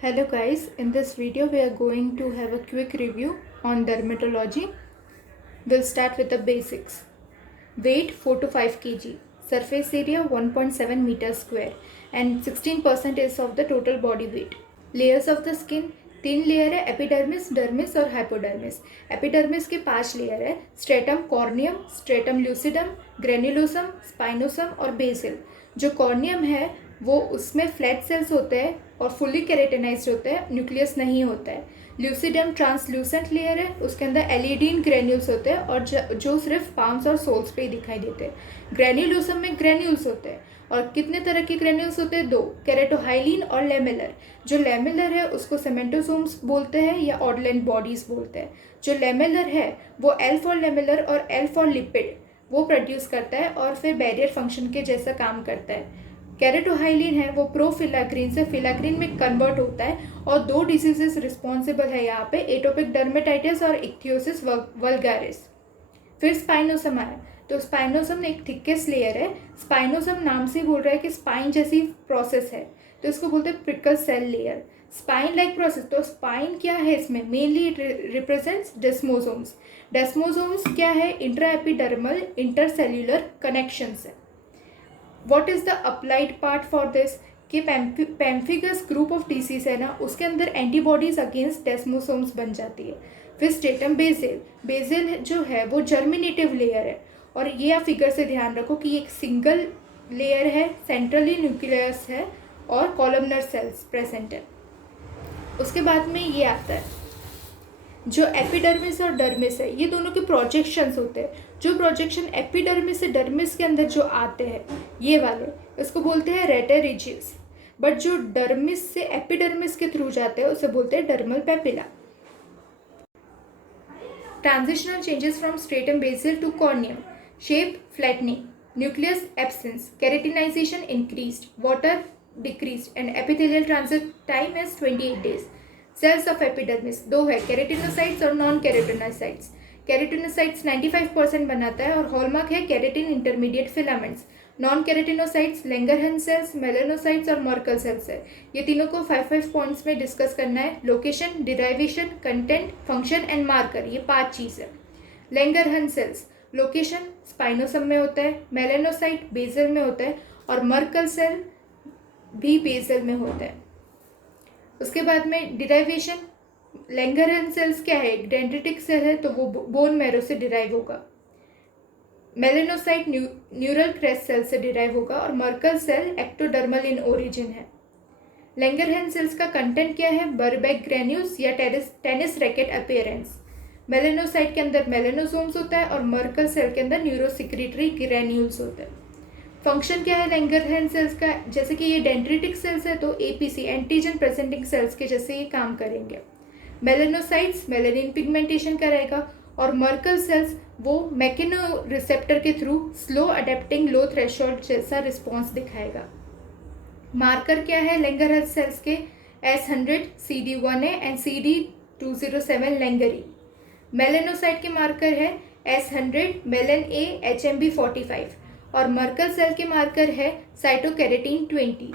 Hello guys, in this video we are going to have a quick review on dermatology. We'll start with the basics. Weight 4 to 5 kg, surface area 1.7 meters square and 16% is of the total body weight. Layers of the skin, 3 layer है epidermis, dermis और hypodermis. Epidermis के 5 layer है stratum corneum, stratum lucidum, granulosum, spinosum और basal. जो corneum है वो उसमें flat sales होते हैं और फुल्ली केरेटिनाइज्ड होते हैं, न्यूक्लियस नहीं होता है. ल्यूसिडम ट्रांसल्यूसेंट लेयर है, उसके अंदर एलिडीन ग्रेन्यूल्स होते हैं और जो सिर्फ पाम्स और सोल्स पे ही दिखाई देते हैं. ग्रेन्युलोसम में ग्रेन्यूल्स होते हैं और कितने तरह के ग्रेन्यूल्स होते हैं? 2, केरेटोहाइलिन और लेमिलर. जो लेमिलर है उसको सेमेंटोसोम्स बोलते हैं या ऑडलैंड बॉडीज बोलते हैं. जो लेमिलर है वो एल फॉर लेमिलर और एल फॉर लिपिड वो प्रोड्यूस करता है और फिर बैरियर फंक्शन के जैसा काम करता है. केरेटोहाइलिन है वो प्रोफिलाग्रीन से फिलाग्रीन में कन्वर्ट होता है और 2 डिजीजेस रिस्पॉन्सिबल है यहाँ पे, एटोपिक डर्मेटाइटिस और इक्थियोसिस वल्गारिस. फिर स्पाइनोसम आया, तो स्पाइनोसम एक थिकेस्ट लेयर है. स्पाइनोसम नाम से बोल रहा है कि स्पाइन जैसी प्रोसेस है, तो इसको बोलते हैं prickle cell layer. Spine like process, तो स्पाइन क्या है इसमें? Mainly it represents desmosomes. Desmosomes क्या है? इंट्रा एपिडर्मल इंटरसेल्यूलर कनेक्शंस है. What is the applied part for this कि पैम्फिगस ग्रुप ऑफ डिसीज है ना, उसके अंदर एंटीबॉडीज अगेंस्ट डेस्मोसोम्स बन जाती है. फिर स्ट्रेटम बेसिल, बेसिल जो है वो जर्मिनेटिव लेयर है और ये आप फिगर से ध्यान रखो कि एक सिंगल लेयर है, सेंट्रली न्यूक्लियस है और कॉलमनर सेल्स प्रेजेंट है. उसके बाद में ये आता है जो एपिडर्मिस और डर्मिस है, ये दोनों के प्रोजेक्शंस होते हैं. जो प्रोजेक्शन एपिडर्मिस से डर्मिस के अंदर जो आते हैं ये वाले, इसको बोलते हैं रेटेरिजियस. बट जो डर्मिस से एपिडर्मिस के थ्रू जाते हैं उसे बोलते हैं dermal papilla. Transitional changes from stratum basale to corneum, shape flattening, nucleus absence, keratinization increased, water decreased and epithelial transit time is 28 days. Cells of epidermis 2 है, केरेटिनोसाइट्स और नॉन केरेटिनोसाइट्स. केरेटिनोसाइट्स 95% बनाता है और हॉलमार्क है keratin intermediate filaments. Non keratinocytes Langerhans cells, melanocytes और Merkel cells है. ये तीनों को 5 पॉइंट्स में डिस्कस करना है. Location, derivation, content, function and marker, ये 5 चीज़ है. लैंगरहैंस सेल्स लोकेशन स्पाइनोसम में होता है, मेलानोसाइट बेसल में होता है और मर्कल सेल भी बेसल में होता है. उसके बाद में डिराइवेशन, लैंगरहैंस सेल्स क्या है? एक डेंड्रिटिक सेल है तो वो बोन मैरो से डिराइव होगा. मेलानोसाइट न्यूरल क्रेस्ट सेल से डिराइव होगा और Merkel cell ectodermal in origin है. लैंगरहैंस सेल्स का कंटेंट क्या है? बर्बैक ग्रेन्यूल्स या टेनिस रैकेट अपीयरेंस. मेलानोसाइट के अंदर मेलानोसोम्स होता है और मर्कल सेल के अंदर न्यूरोसिक्रेटरी ग्रेन्यूल्स होते हैं. फंक्शन क्या है लैंगरहैंस सेल्स का? जैसे कि ये डेंड्रिटिक सेल्स है तो एपीसी एंटीजन प्रेजेंटिंग सेल्स के जैसे ये काम करेंगे. मेलानोसाइट्स मेलानिन पिगमेंटेशन कराएगा और मर्कल सेल्स वो मैकेनो रिसेप्टर के through slow adapting low threshold जैसा रिस्पॉन्स दिखाएगा. मार्कर क्या है लैंगरहैंस सेल्स के? S100 CD1A and CD207 langerin. Melanocyte के मार्कर है S100 मेलन A HMB45 और मर्कल सेल के मार्कर है साइटोकेरेटिन 20.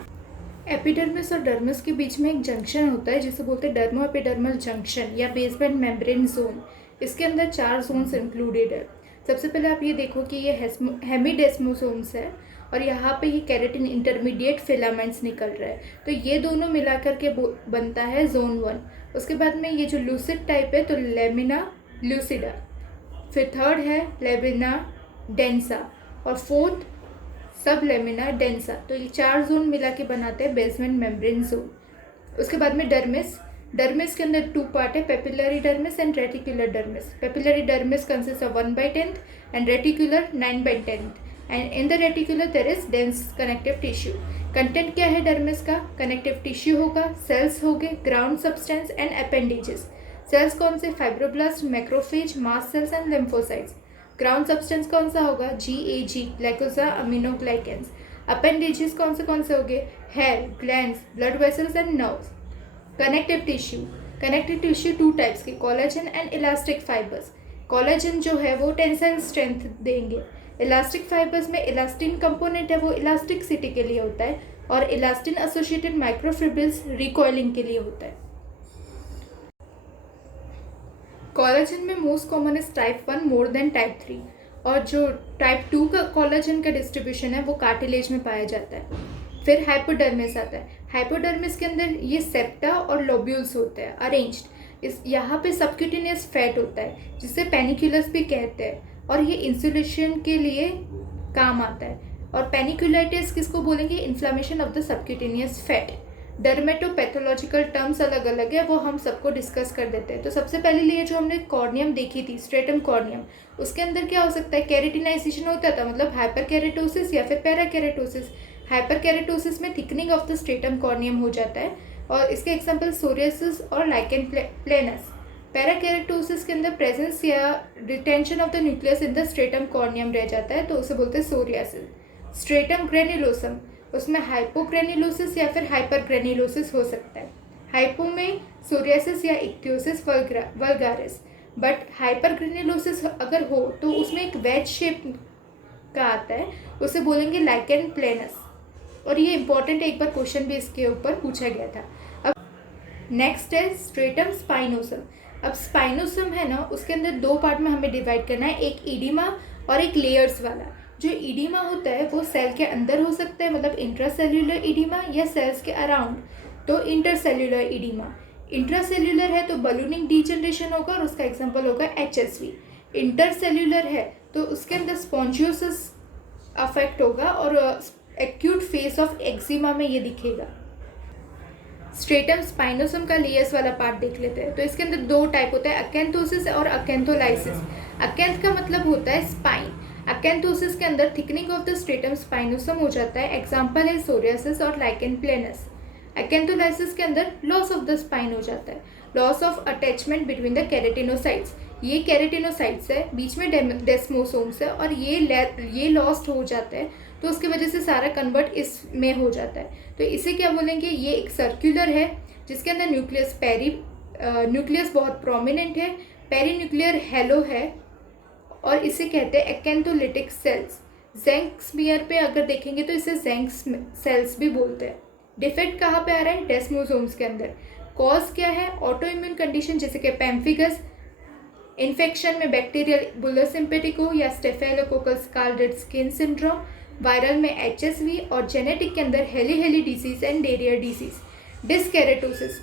एपिडर्मिस और डर्मिस के बीच में एक जंक्शन होता है जिसे बोलते हैं डर्मो एपिडर्मल जंक्शन या बेसमेंट मेम्ब्रेन जोन. इसके अंदर 4 जोन्स इंक्लूडेड है. सबसे पहले आप ये देखो कि ये हेमीडेस्मोसोम्स है और यहाँ पे ये केरेटिन इंटरमीडिएट फिलामेंट्स निकल रहा है, तो ये दोनों मिलाकर के बनता है जोन 1. उसके बाद में ये जो लूसिड टाइप है तो लेमिना लूसिडा. फिर थर्ड है लेमिना डेंसा और फोर्थ सब लेमिना डेंसा. तो ये 4 जोन मिला के बनाते हैं बेसमेंट मेम्ब्रेन जोन. उसके बाद में डर्मिस. डर्मिस के अंदर 2 पार्ट है, papillary dermis and reticular dermis. Papillary dermis consist of 1/10 and reticular 9/10 and in the reticular there is dense connective tissue. Content क्या है डर्मिस का? कनेक्टिव टिश्यू होगा, सेल्स होंगे, ground substance and appendages. Cells कौन से? Fibroblast, macrophage, mast cells and lymphocytes. Ground substance कौन सा होगा? GAG ग्लाइकोसा अमीनोग्लाइकेंस. अपेंडेजेस कौन से होंगे? Hair, glands, blood vessels and nerves. Connective tissue 2 types के, collagen and elastic fibres. Collagen जो है वो टेंसाइल स्ट्रेंथ देंगे. इलास्टिक फाइबर्स में इलास्टिन कंपोनेंट है वो इलास्टिसिटी के लिए होता है और इलास्टिन एसोसिएटेड माइक्रोफिब्रिल्स रिकॉइलिंग के लिए होता है। कोलाजन में most common is type 1 more than type 3, और जो टाइप 2 का कोलाजन का डिस्ट्रीब्यूशन है वो कार्टिलेज में पाया जाता है। फिर हाइपोडर्मिस आता है। हाइपोडर्मिस के अंदर ये सेप्टा और लोब्यूल्स होते हैं अरेंज्ड। इस यहाँ पे सबक्यूटेनियस फैट होता है जिसे पेनिकुलस भी कहते हैं, और ये इंसुलेशन के लिए काम आता है। और पेनिकुलाइटिस किसको बोलेंगे? Inflammation of the subcutaneous fat. Dermatopathological terms अलग अलग है, वो हम सबको डिस्कस कर देते हैं। तो सबसे पहले लिए जो हमने कॉर्नियम देखी थी, स्ट्रेटम कॉर्नियम, उसके अंदर क्या हो सकता है? केरेटिनाइजेशन होता था, मतलब हाइपर केरेटोसिस या फिर पैराकेरेटोसिस। हाइपर केरेटोसिस में thickening of the stratum corneum हो जाता है, और इसके एग्जाम्पल सोरियासिस और लाइकेन प्लेनस। पैराकेरेटोसिस के अंदर प्रेजेंस या retention of the nucleus in the stratum corneum रह जाता है, तो उसे बोलते हैं सोरियासिस। स्ट्रेटम ग्रेन्युलोसम, उसमें हाइपोग्रेन्युलोसिस या फिर हाइपरग्रेन्युलोसिस हो सकता है। हाइपो में सोरियासिस या इक्थियोसिस वल्गारिस, बट हाइपरग्रेन्युलोसिस अगर हो तो उसमें एक वेज शेप का आता है, उसे बोलेंगे लाइकेन प्लेनस। और ये इंपॉर्टेंट है, एक बार क्वेश्चन भी इसके ऊपर पूछा गया था। अब नेक्स्ट है स्ट्रेटम स्पाइनोसम। अब स्पाइनोसम है ना, उसके अंदर दो पार्ट में हमें डिवाइड करना है, एक ईडिमा और एक लेयर्स वाला। जो ईडिमा होता है वो सेल के अंदर हो सकता है, मतलब इंट्रासेल्यूलर ईडिमा, या सेल्स के अराउंड, तो इंटरसेल्यूलर ईडिमा। इंट्रासेल्यूलर है तो बलूनिंग डीजनरेशन होगा, और उसका एग्जांपल होगा HSV। इंटरसेल्यूलर है तो उसके अंदर स्पॉन्जियोसिस अफेक्ट होगा, और एक्यूट फेस ऑफ एक्जिमा में ये दिखेगा। स्ट्रेटम स्पाइनोसम का लेयर्स वाला पार्ट देख लेते हैं। तो इसके अंदर दो टाइप होता है, अकेंथोसिस और अकेंथोलाइसिस। अकेंथ का मतलब होता है स्पाइन। अकेंथोसिस के अंदर thickening of the stratum spinosum हो जाता है, एग्जाम्पल है सोरियासिस और लाइकेन प्लेनस। अकेंथोलाइसिस के अंदर लॉस ऑफ द स्पाइन हो जाता है, loss of attachment between the keratinocytes. ये केरेटिनोसाइट्स है, बीच में डेस्मोसोम्स है, और ये लॉस्ट हो जाता है, तो उसकी वजह से सारा कन्वर्ट इसमें हो जाता है। तो इसे क्या बोलेंगे? ये एक सर्कुलर है जिसके अंदर न्यूक्लियस बहुत प्रोमिनेंट है, पेरीन्यूक्लियर हैलो है, और इसे कहते हैं एक्केंथोलिटिक सेल्स। ज़ेंक स्मीयर पे अगर देखेंगे तो इसे ज़ेंक सेल्स भी बोलते हैं। डिफेक्ट कहाँ पे आ रहा है? डेस्मोसोम्स के अंदर। कॉज क्या है? ऑटो इम्यून कंडीशन जैसे कि पेम्फिगस, इन्फेक्शन में बैक्टीरियल बुलर सिम्पेटिको या staphylococcal scarlet skin syndrome, viral में HSV, और जेनेटिक के अंदर Hailey disease and Darier disease. Dyskeratosis,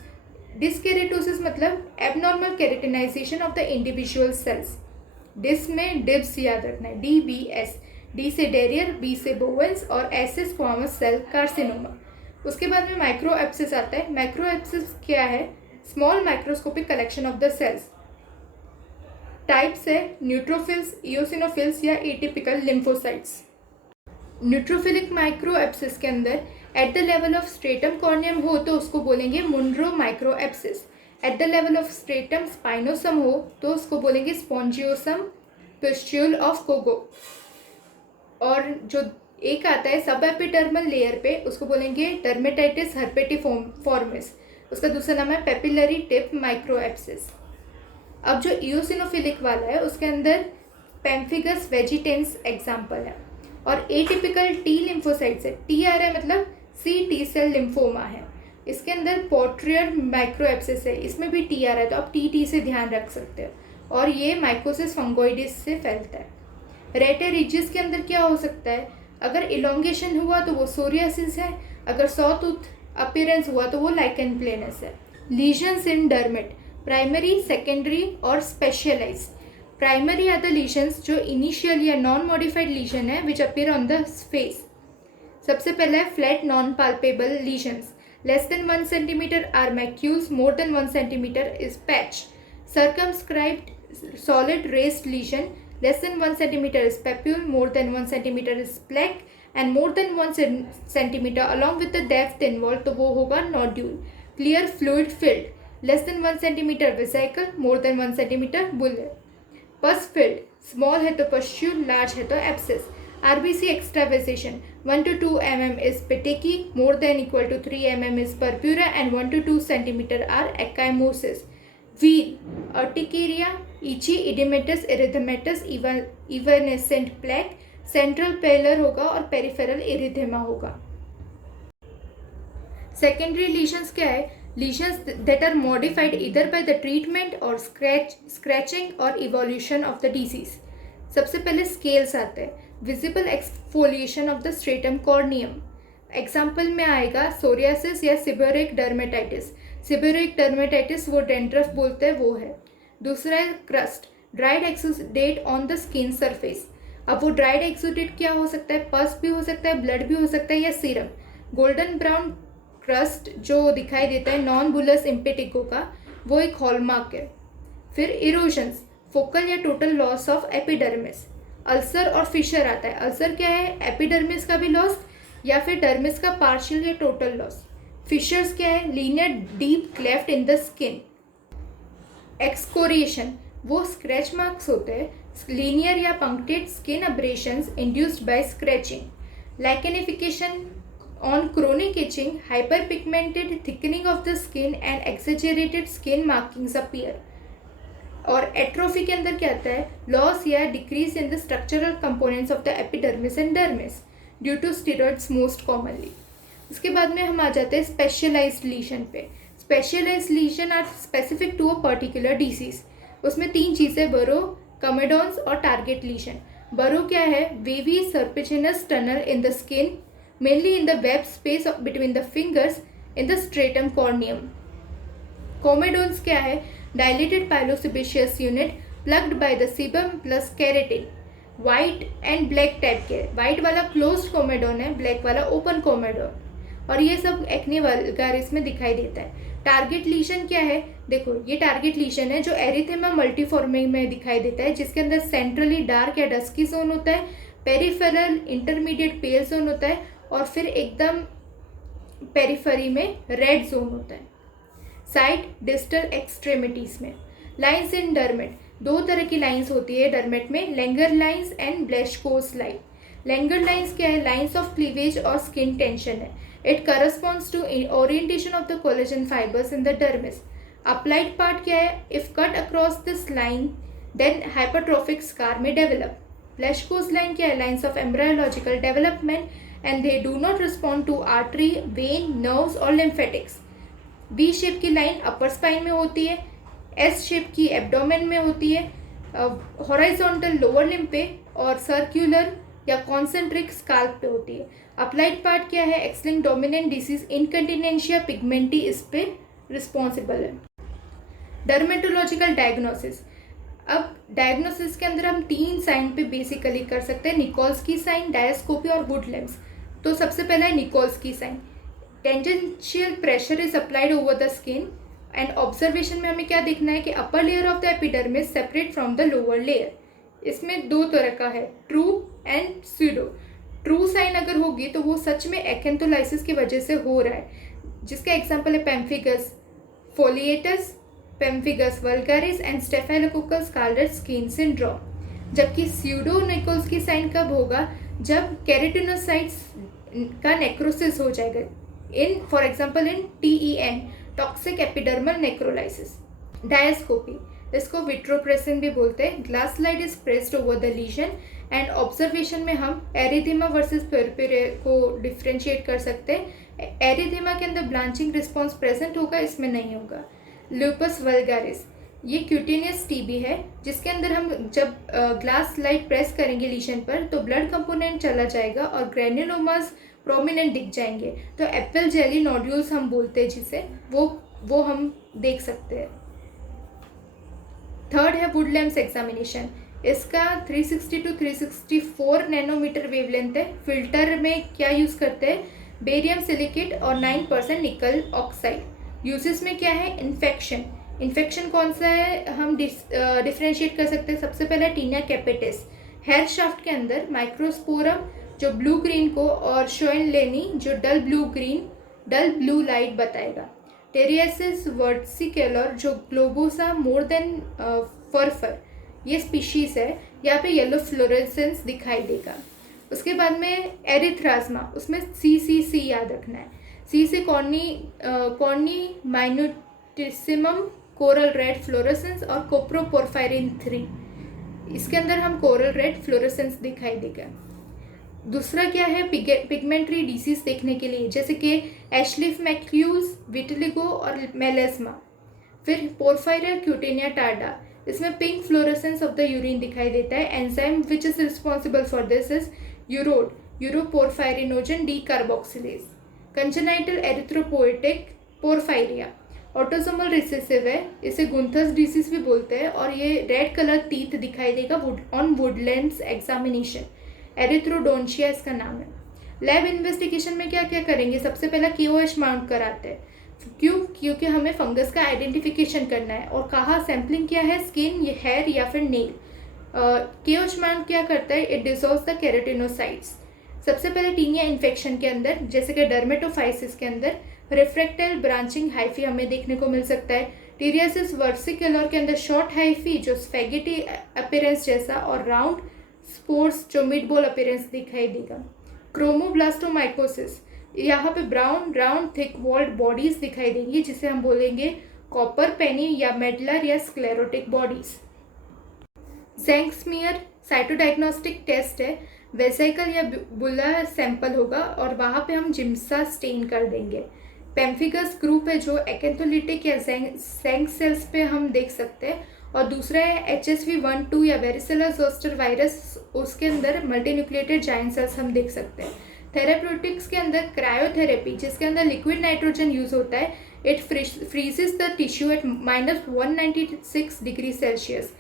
dyskeratosis मतलब abnormal keratinisation of the individual cells. Dys में डिब्स याद रखना है, DBS। डी से डेरियर, B से बोवेंस, और S से स्क्वामस सेल कार्सिनोमा। उसके बाद में माइक्रो एप्सिस आता है। माइक्रो एप्सिस क्या है? Small microscopic collection of the cells. Types है न्यूट्रोफिल्स, इओसिनोफिल्स या atypical lymphocytes. Neutrophilic micro abscess के अंदर at the level of stratum corneum हो तो उसको बोलेंगे Munro micro abscess. At the level of stratum spinosum हो तो उसको बोलेंगे स्पॉन्जियोसम पिस्ट्यूल ऑफ कोगो। और जो एक आता है सब एपिडर्मल लेयर पे, उसको बोलेंगे डर्मेटाइटिस हर्पेटिफॉर्मिस। उसका दूसरा नाम है पेपिलरी टिप माइक्रो एप्सिस। अब जो इओसिनोफिलिक वाला है उसके अंदर पेम्फिगस वेजिटेंस एग्जाम्पल है, और एटिपिकल टी लिम्फोसाइट्स है। TR मतलब CT सेल लिम्फोमा है। इसके अंदर पोर्ट्रियर माइक्रो एप्सिस है, इसमें भी TR है, तो आप TT से ध्यान रख सकते हो, और ये माइकोसिस फंगोइडिस से फैलता है। रेटेरिजिस के अंदर क्या हो सकता है? अगर इलोंगेशन हुआ तो वो सोरियासिस है, अगर सॉटूथ अपीयरेंस हुआ तो वो लाइकेन प्लेनस है। Lesions in dermat, primary, secondary और specialize. Primary are the lesions जो इनिशियल या नॉन मॉडिफाइड लीजन है which appear on the face. सबसे पहला है flat non palpable lesions, less than 1 centimeter are macules, more than 1 centimeter is patch. Circumscribed solid raised lesion, less than 1 centimeter is papule, more than 1 centimeter is plaque, and more than 1 centimeter along with the depth involved तो वो होगा nodule. Clear fluid filled, less than 1 centimeter vesicle, more than 1 centimeter bulle. Pus filled, small है तो pustule, large है तो abscess. RBC extravasation, 1 to 2 mm is petechiae, more than equal to 3 mm is purpura, and 1 to 2 centimeter are ecchymosis. Wheel, urticaria, itchy, edematous, erythematous, evanescent plaque, central paler होगा और peripheral erythema होगा। Secondary लीशंस क्या है? लीशंस that are modified इधर by the treatment और scratching और evolution of the disease. सबसे पहले स्केल्स आते हैं, visible exfoliation of the stratum corneum. Example में आएगा सोरियासिस या सिबोरिक डर्मेटाइटिस। सिबोरिक डर्मेटाइटिस वो डेंड्रफ बोलते हैं, वो है। दूसरा है crust, dried exudate on the skin surface. अब वो ड्राइड एक्सुडेट क्या हो सकता है? पस भी हो सकता है, ब्लड भी हो सकता है, या सीरम। गोल्डन ब्राउन क्रस्ट जो दिखाई देता है नॉन बुलस इम्पेटिको का, वो एक हॉलमार्क है। फिर इरोजन्स, फोकल या total loss of epidermis. Ulcer और फिशर आता है। अल्सर क्या है? एपिडर्मिस का भी लॉस या फिर डर्मिस का पार्शियल या टोटल लॉस। फिशर्स क्या है? Linear deep cleft in the skin. Excoriation, वो स्क्रैच मार्क्स होते हैं, लीनियर या punctate skin abrasions induced by scratching. Lichenification on chronic itching, hyperpigmented thickening of the skin and exaggerated skin markings appear। और atrophy के अंदर क्या आता है? लॉस या decrease in the structural components of the epidermis and dermis due to steroids most commonly. उसके बाद में हम आ जाते हैं स्पेशलाइज्ड लीशन पे। Specialized lesion are specific to a particular disease. उसमें 3 चीज़ें, बरो, कमेडोन्स और टारगेट लीशन। बरो क्या है? Wavy serpiginous tunnel in the skin, mainly in the web space between the fingers in the stratum corneum। Comedones क्या है? Dilated pilosebaceous unit plugged by the sebum plus keratin। White and black type के, white वाला closed comedone है, black वाला open comedone, और ये सब acne vulgaris में दिखाई देता है। टारगेट लीशन क्या है? देखो ये टारगेट लीशन है जो एरिथेमा मल्टीफॉर्मी में दिखाई देता है, जिसके अंदर सेंट्रली डार्क या डस्की जोन होता है, पेरिफेरल इंटरमीडिएट पेल जोन होता है, और फिर एकदम पेरिफेरी में रेड जोन होता है। साइड डिस्टल एक्सट्रेमिटीज में। लाइंस इन डर्मेट, 2 तरह की लाइंस होती है डर्मेट में, Langer lines and Blaschko's line. Langer lines क्या है? लाइंस ऑफ क्लीवेज और स्किन टेंशन है। It corresponds to orientation of the collagen fibres in the dermis. Applied part क्या है? If cut across this line then hypertrophic scar में develop. Blaschko's line क्या है? Lines of embryological development and they do not respond to artery, vein, nerves और lymphatics। V shape की line अपर spine में होती है, S शेप की abdomen में होती है, हॉराइजॉन्टल लोअर लिम्ब पे, और सर्कुलर या कॉन्सेंट्रिक स्काल्प पे होती है। अप्लाइड पार्ट क्या है? एक्स-लिंक्ड डोमिनेंट डिसीज इनकंटिनेंशिया पिगमेंटी इस पे रिस्पॉन्सिबल है। Dermatological diagnosis. अब डायग्नोसिस के अंदर हम 3 साइन पे बेसिकली कर सकते हैं, निकोल्स्की साइन, डायस्कोपी और वुड-लेम्स। तो सबसे पहला है Nikolsky sign. Tangential pressure is applied over the skin and observation में हमें क्या देखना है कि upper layer of the epidermis separate from the lower layer. इसमें 2 तरह का है, true and pseudo. True sign अगर होगी तो वो सच में एक्एंथोलाइसिस की वजह से हो रहा है, जिसका एग्जाम्पल है pemphigus foliaceus, pemphigus vulgaris and staphylococcus scarlet skin syndrome. जबकि स्यूडो निकोल्स्की साइन कब होगा? जब केराटिनोसाइट्स का नेक्रोसिस हो जाएगा, in for example in TEN toxic epidermal necrolysis. Diascopy, इसको विट्रोप्रेसिन भी बोलते हैं। Glass slide is pressed over the lesion and observation में हम एरिथेमा वर्सेस पेरपेरे को डिफ्रेंशिएट कर सकते हैं। एरिथेमा के अंदर ब्लांचिंग रिस्पॉन्स प्रेजेंट होगा, इसमें नहीं होगा। लूपस वल्गारिस, ये क्यूटेनियस टीबी है, जिसके अंदर हम जब ग्लास स्लाइड प्रेस करेंगे लीशन पर तो ब्लड कंपोनेंट चला जाएगा और ग्रेन्युलोमास प्रोमिनेंट दिख जाएंगे। तो एप्पल जेली नोड्यूल्स हम बोलते हैं जिसे, वो हम देख सकते हैं। थर्ड है वुड-लेम्स एग्जामिनेशन। इसका 360 to 364 नैनोमीटर वेवलेंथ है। फिल्टर में क्या यूज़ करते हैं? बेरियम सिलिकेट और 9% निकल ऑक्साइड। यूजेस में क्या है? इन्फेक्शन कौन सा है हम डिफ्रेंशिएट कर सकते हैं? सबसे पहला टीनिया कैपिटिस, हेयर शाफ्ट के अंदर माइक्रोस्पोरम जो ब्लू ग्रीन को, और शोइनलेनी जो डल ब्लू लाइट बताएगा। टेरियासिस वर्टिसिकुलर जो ग्लोबोसा मोर देन फरफर, ये स्पीशीज है, यहाँ पे येलो फ्लोरेसेंस दिखाई देगा। उसके बाद में एरिथ्राज्मा, उसमें CCC याद रखना है। C से कॉर्नी माइन्यूटिसिमम कोरल रेड फ्लोरेसेंस और कोप्रोपोरफायरिन 3, इसके अंदर हम कोरल रेड फ्लोरेसेंस दिखाई देगा। दूसरा क्या है, पिगमेंटरी डिसीज देखने के लिए, जैसे कि एशलिफ मैक्यूज, विटिलिगो और मेलेस्मा। फिर पोर्फायरिया क्यूटेनिया टार्डा, इसमें pink fluorescence of the urine दिखाई देता है। Enzyme which is responsible for this is UROD, uroporphyrinogen decarboxylase. Congenital erythropoietic porphyria autosomal recessive है, इसे गुंथस डिसीज भी बोलते हैं, और ये रेड कलर टीथ दिखाई देगा ऑन वुडलैंड्स एग्जामिनेशन। एरिथ्रोडोंशिया इसका नाम है। लैब इन्वेस्टिगेशन में क्या क्या करेंगे, सबसे पहला KOH माउंट कराते हैं। क्यों? क्योंकि हमें फंगस का आइडेंटिफिकेशन करना है। और कहाँ सैम्पलिंग किया है, स्किन, हेयर या फिर नेल। KOH माउंट क्या करता है, इट डिसॉल्व्स द केराटिनोसाइट्स। सबसे पहले टीनिया इन्फेक्शन के अंदर, जैसे कि डर्मेटोफाइसिस के अंदर रिफ्रैक्टाइल ब्रांचिंग हाइफी हमें देखने को मिल सकता है। टीरियासिस वर्सिकुलर के अंदर शॉर्ट हाइफी जो स्पैगेटी अपीयरेंस जैसा, और राउंड स्पोर्स जो मिड बॉल अपीयरेंस दिखाई देगा। क्रोमोब्लास्टोमाइकोसिस, यहाँ पे brown round thick walled bodies दिखाई देंगी, जिसे हम बोलेंगे कॉपर पेनी या मेडलर या स्क्लेरोटिक बॉडीज। ज़ैंक स्मीयर साइटोडायग्नोस्टिक टेस्ट है, वेसिकल या बुला सैंपल होगा और वहाँ पे हम जिम्सा स्टेन कर देंगे। पेम्फिगस ग्रुप है जो एक्एंथोलिटिक या ज़ैंक सेल्स पे हम देख सकते हैं। और दूसरा है HSV-1-2 या वेरिसेला जोस्टर वायरस, उसके अंदर मल्टीन्यूक्लिएटेड जायंट सेल्स हम देख सकते हैं। थेराप्यूटिक्स के अंदर क्रायोथेरेपी, जिसके अंदर लिक्विड नाइट्रोजन यूज होता है, it freezes the tissue at -196 degree Celsius.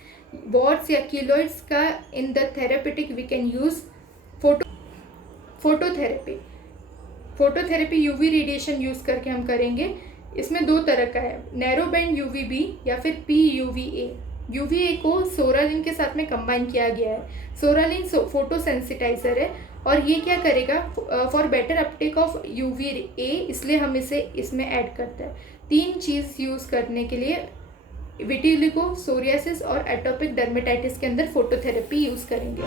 What's या किलोइड्स का in the therapeutic we can use phototherapy UV radiation use करके हम करेंगे। इसमें दो तरह का है, नैरो बैंड UVB या फिर PUVA। UVA को सोरालिन के साथ में कंबाइन किया गया है। सोरालिन फोटो सेंसिटाइजर है और ये क्या करेगा, for better Uptake of UVA, इसलिए हम इसे इसमें ऐड करते हैं। 3 चीज़ यूज़ करने के लिए विटिलिगो, सोरियासिस और एटोपिक डर्मेटाइटिस के अंदर फोटोथेरेपी यूज़ करेंगे।